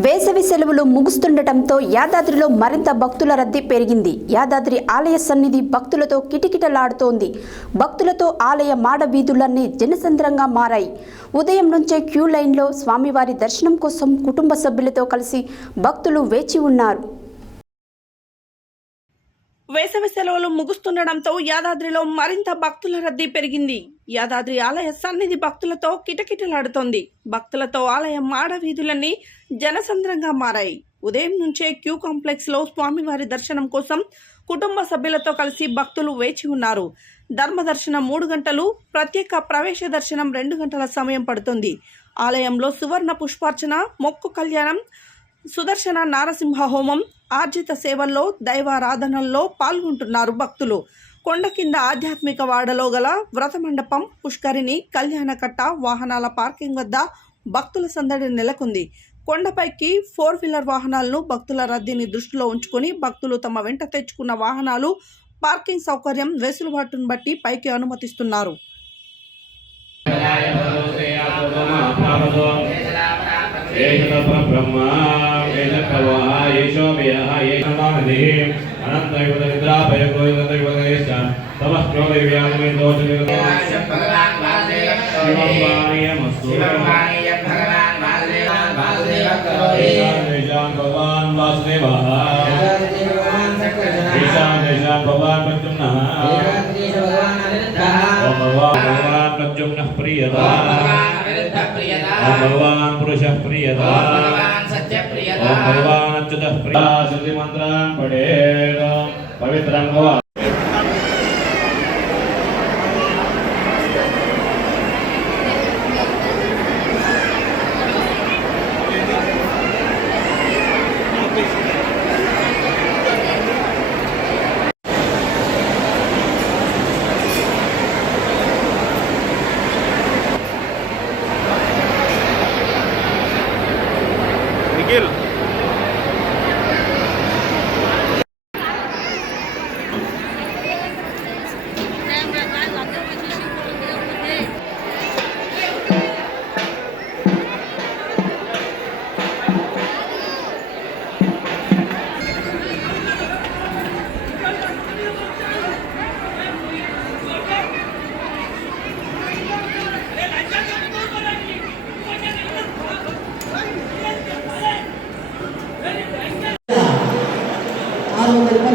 వేసవి సెలవులు ముగుస్తుండటంతో యాదాద్రిలో మరింత భక్తుల రద్దీ పెరిగింది. యాదాద్రి ఆలయ సన్నిధి భక్తులతో కిటకిటలాడుతోంది. భక్తులతో ఆలయ మాడ వీధులన్నీ జనసంద్రంగా మారాయి. ఉదయం నుంచే క్యూ లైన్లో స్వామివారి దర్శనం కోసం కుటుంబ సభ్యులతో కలిసి భక్తులు వేచి ఉన్నారు. వేసవి సెలవులు ముగుస్తుండటంతో యాదాద్రిలో మరింత భక్తుల రద్దీ పెరిగింది. యాదాద్రి ఆలయ సన్నిధి భక్తులతో కిటకిటలాడుతోంది. భక్తులతో ఆలయ మాడ వీధులన్నీ జనసంద్రంగా మారాయి. ఉదయం నుంచే క్యూ కాంప్లెక్స్ లో స్వామివారి దర్శనం కోసం కుటుంబ సభ్యులతో కలిసి భక్తులు వేచి ఉన్నారు. ధర్మ దర్శనం 3 గంటలు, ప్రత్యేక ప్రవేశ దర్శనం 2 గంటల సమయం పడుతుంది. ఆలయంలో సువర్ణ పుష్పార్చన, మొక్కు కళ్యాణం, సుదర్శన నారసింహ హోమం, ఆర్జిత సేవల్లో, దైవారాధనల్లో పాల్గొంటున్నారు భక్తులు. కొండ కింద ఆధ్యాత్మిక వాడలో గల వ్రత మండపం, పుష్కరిణి, కళ్యాణకట్ట, వాహనాల పార్కింగ్ వద్ద భక్తుల సందడి నెలకొంది. కొండపైకి 4 వీలర్ వాహనాలను భక్తుల రద్దీని దృష్టిలో ఉంచుకొని భక్తులు తమ వెంట తెచ్చుకున్న వాహనాలు పార్కింగ్ సౌకర్యం వెసులుబాటును బట్టి పైకి అనుమతిస్తున్నారు. भगवान वासुदेव भगवान प्रद्युम्नः भगवान प्रद्युम्नः प्रियता भगवान पुरुषः प्रियता भगवान अच्युतः प्रियता श्रुति मंत्रान् पठेत् पवित्रं भव.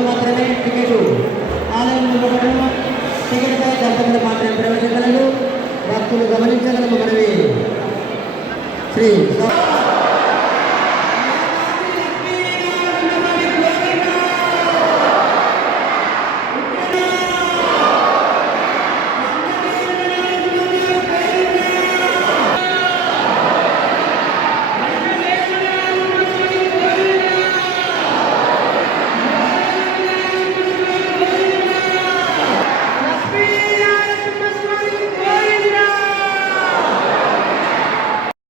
మాత్రమే టికెట్ ఆలయంలో టికెట్ గంటలు మాత్రమే ప్రవేశించలేదు. భక్తులు గమనించగలము. మనవి శ్రీ